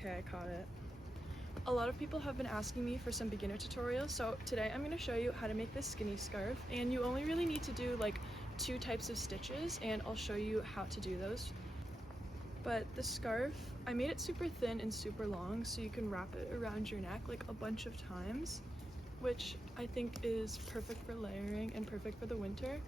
Okay, I caught it. A lot of people have been asking me for some beginner tutorials, so today I'm going to show you how to make this skinny scarf, and you only really need to do like 2 types of stitches, and I'll show you how to do those. But the scarf, I made it super thin and super long so you can wrap it around your neck like a bunch of times, which I think is perfect for layering and perfect for the winter.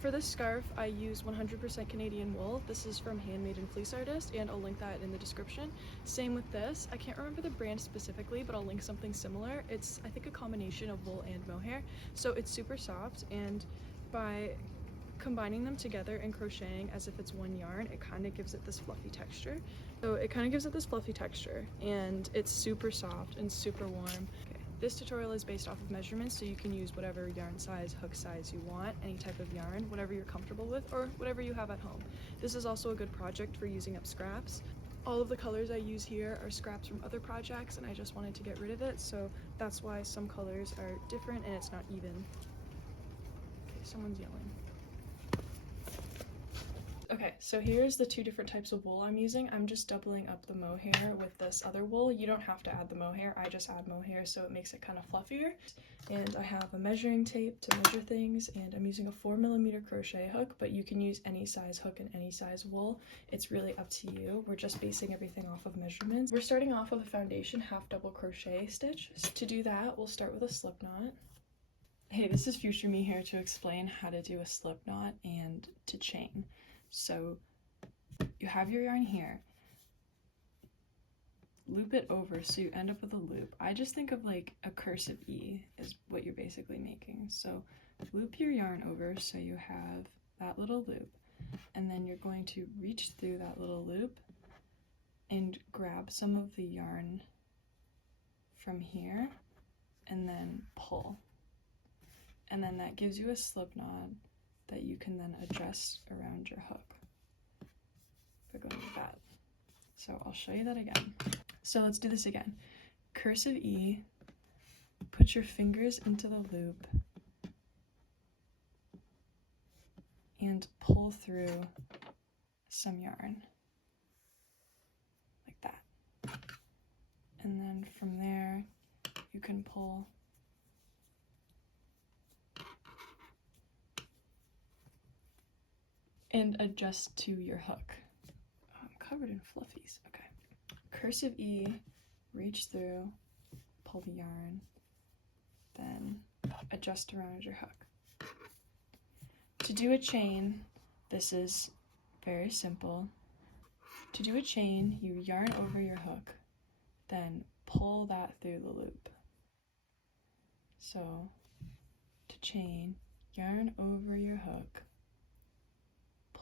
For this scarf, I use 100% Canadian wool. This is from Handmade and Fleece Artist, and I'll link that in the description. Same with this. I can't remember the brand specifically, but I'll link something similar. It's, I think, a combination of wool and mohair, so it's super soft, and by combining them together and crocheting as if it's one yarn, it kind of gives it this fluffy texture. And it's super soft and super warm. Okay. This tutorial is based off of measurements, so you can use whatever yarn size, hook size you want, any type of yarn, whatever you're comfortable with, or whatever you have at home. This is also a good project for using up scraps. All of the colors I use here are scraps from other projects, and I just wanted to get rid of it, so that's why some colors are different and it's not even. Okay, someone's yelling. Okay, so here's the 2 different types of wool I'm using. I'm just doubling up the mohair with this other wool. You don't have to add the mohair, I just add mohair so it makes it kind of fluffier. And I have a measuring tape to measure things, and I'm using a 4mm crochet hook, but you can use any size hook and any size wool. It's really up to you. We're just basing everything off of measurements. We're starting off with a foundation half double crochet stitch. To do that, we'll start with a slip knot. Hey, this is future me here to explain how to do a slip knot and to chain. So you have your yarn here, loop it over so you end up with a loop. I just think of like a cursive E is what you're basically making. So loop your yarn over so you have that little loop, and then you're going to reach through that little loop and grab some of the yarn from here and then pull. And then that gives you a slip knot that you can then adjust around your hook by going like that. So I'll show you that again. So let's do this again. Cursive E, put your fingers into the loop and pull through some yarn like that. And then from there, you can pull and adjust to your hook. Oh, I'm covered in fluffies. Okay. Cursive E, reach through, pull the yarn, then adjust around your hook. To do a chain, this is very simple. To do a chain, you yarn over your hook, then pull that through the loop. So to chain, yarn over your hook,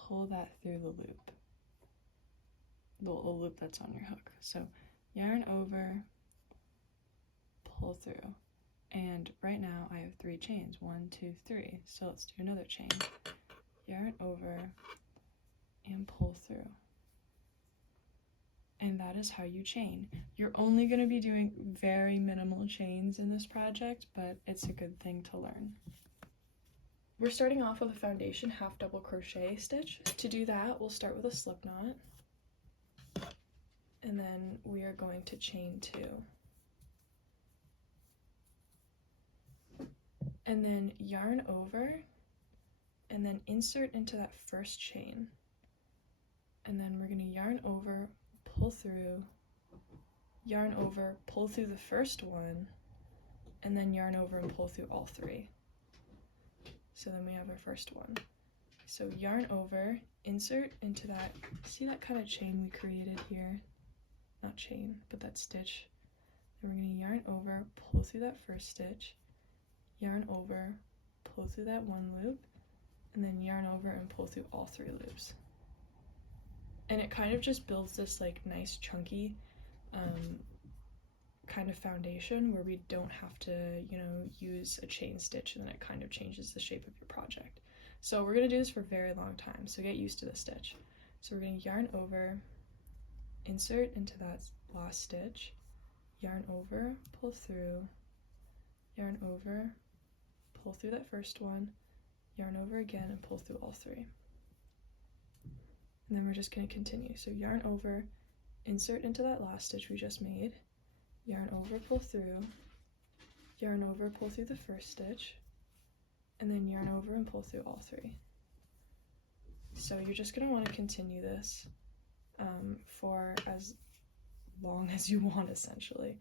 pull that through the loop, the loop that's on your hook. So yarn over, pull through. And right now I have 3 chains, 1, 2, 3. So let's do another chain. Yarn over and pull through. And that is how you chain. You're only going to be doing very minimal chains in this project, but it's a good thing to learn. We're starting off with a foundation half double crochet stitch. To do that, we'll start with a slip knot, and then we are going to chain 2. And then yarn over, and then insert into that first chain. And then we're going to yarn over, pull through, yarn over, pull through the first one, and then yarn over and pull through all 3. So then we have our first one. So yarn over, insert into that, see that kind of chain we created here? Not chain, but that stitch. Then we're going to yarn over, pull through that first stitch, yarn over, pull through that one loop, and then yarn over and pull through all 3 loops. And it kind of just builds this like nice chunky kind of foundation where we don't have to, you know, use a chain stitch, and then it kind of changes the shape of your project. So we're going to do this for a very long time, so get used to the stitch. So we're going to yarn over, insert into that last stitch, yarn over, pull through, yarn over, pull through that first one, yarn over again and pull through all 3. And then we're just going to continue. So yarn over, insert into that last stitch we just made, yarn over, pull through, yarn over, pull through the first stitch, and then yarn over and pull through all three. So you're just going to want to continue this for as long as you want, essentially.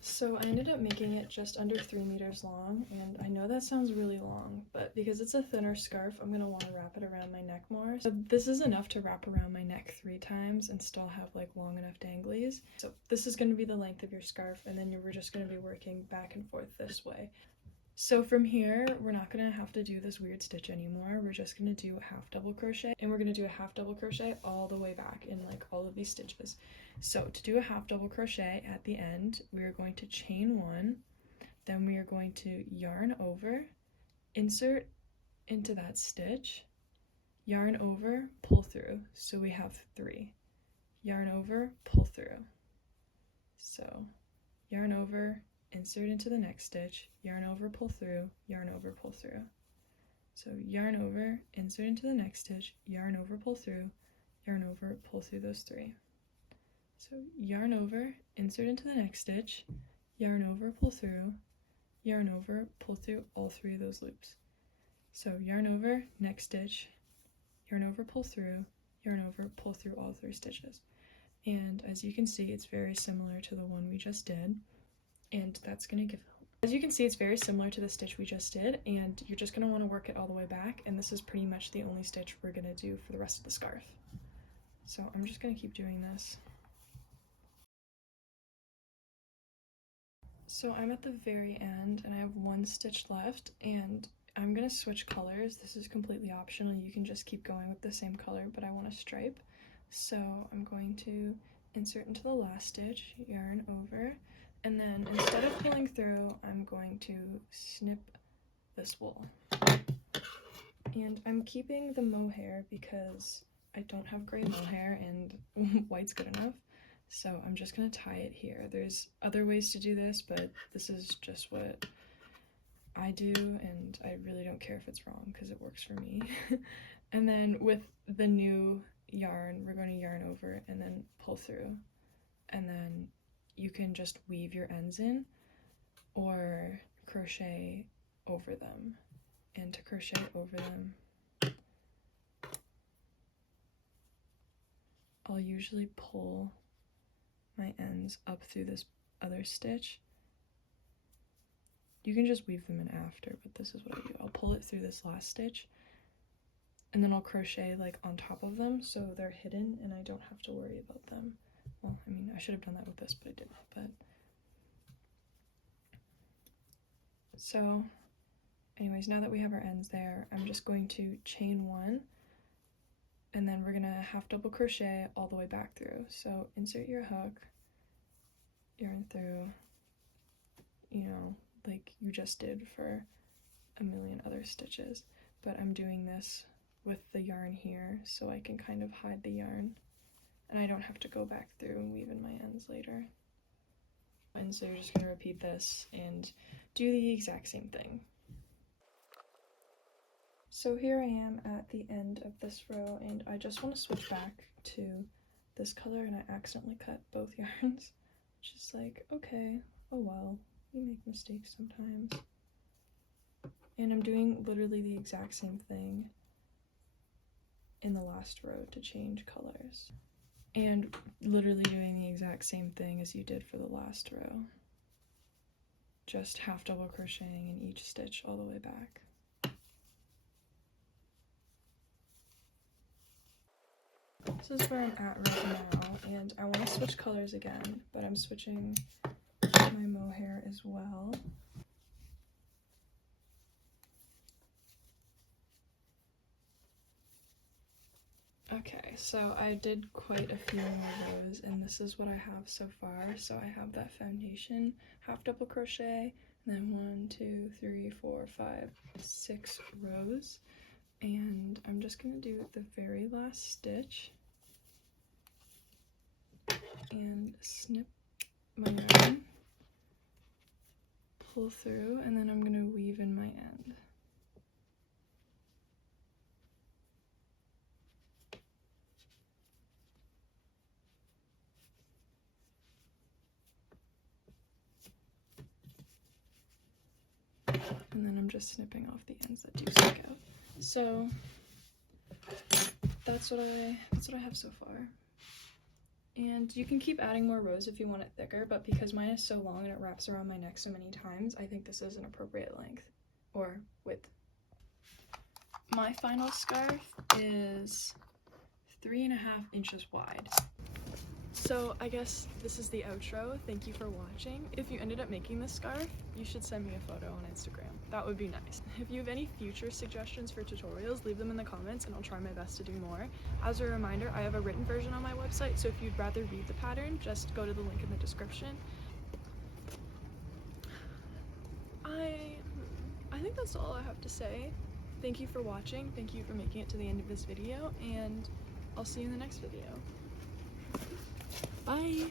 So I ended up making it just under 3 meters long, and I know that sounds really long, but because it's a thinner scarf, I'm going to want to wrap it around my neck more. So this is enough to wrap around my neck 3 times and still have like long enough danglies. So this is going to be the length of your scarf, and then we're just going to be working back and forth this way. So from here, we're not going to have to do this weird stitch anymore. We're just going to do a half double crochet, and we're going to do a half double crochet all the way back in like all of these stitches. So to do a half double crochet at the end, we are going to chain 1, then we are going to yarn over, insert into that stitch, yarn over, pull through. So we have 3. Yarn over, pull through. So yarn over, insert into the next stitch, yarn over, pull through, yarn over, pull through. So yarn over, insert into the next stitch, yarn over, pull through, yarn over, pull through those 3. So yarn over, insert into the next stitch, yarn over, pull through, yarn over, pull through all 3 of those loops. So yarn over, next stitch, yarn over, pull through, yarn over, pull through all 3 stitches. And as you can see, it's very similar to the one we just did. And that's going to give, as you can see, it's very similar to the stitch we just did, and you're just going to want to work it all the way back, and this is pretty much the only stitch we're going to do for the rest of the scarf. So I'm just going to keep doing this. So I'm at the very end, and I have 1 stitch left, and I'm going to switch colors. This is completely optional. You can just keep going with the same color, but I want a stripe. So I'm going to insert into the last stitch, yarn over, and then instead of pulling through, I'm going to snip this wool. And I'm keeping the mohair because I don't have gray mohair and white's good enough. So I'm just going to tie it here. There's other ways to do this, but this is just what I do, and I really don't care if it's wrong because it works for me. And then with the new yarn, we're going to yarn over and then pull through, and then you can just weave your ends in or crochet over them. And to crochet over them, I'll usually pull my ends up through this other stitch. You can just weave them in after, but this is what I do. I'll pull it through this last stitch, and then I'll crochet like on top of them so they're hidden and I don't have to worry about them. Well, I mean, I should have done that with this, but I didn't. But so anyways, now that we have our ends there, I'm just going to chain 1, and then we're gonna half double crochet all the way back through. So insert your hook, yarn through, you know, like you just did for a million other stitches, but I'm doing this with the yarn here so I can kind of hide the yarn and I don't have to go back through and weave in my ends later. And so you're just going to repeat this and do the exact same thing. So here I am at the end of this row, and I just want to switch back to this color, and I accidentally cut both yarns, which is like, okay, oh well, we make mistakes sometimes. And I'm doing literally the exact same thing in the last row to change colors. And literally doing the exact same thing as you did for the last row. Just half double crocheting in each stitch all the way back. This is where I'm at right now, and I want to switch colors again, but I'm switching my mohair as well. Okay, so I did quite a few more rows, and this is what I have so far. So I have that foundation, half double crochet, and then 1, 2, 3, 4, 5, 6 rows. And I'm just gonna do the very last stitch and snip my yarn, pull through, and then I'm gonna weave in my end. and then I'm just snipping off the ends that do stick out. So that's what I have so far. And you can keep adding more rows if you want it thicker, but because mine is so long and it wraps around my neck so many times, I think this is an appropriate length or width. My final scarf is 3.5 inches wide. So I guess this is the outro. Thank you for watching. If you ended up making this scarf, you should send me a photo on Instagram. That would be nice. If you have any future suggestions for tutorials, leave them in the comments and I'll try my best to do more. As a reminder, I have a written version on my website, so if you'd rather read the pattern, just go to the link in the description. I think that's all I have to say. Thank you for watching. Thank you for making it to the end of this video, and I'll see you in the next video. Bye!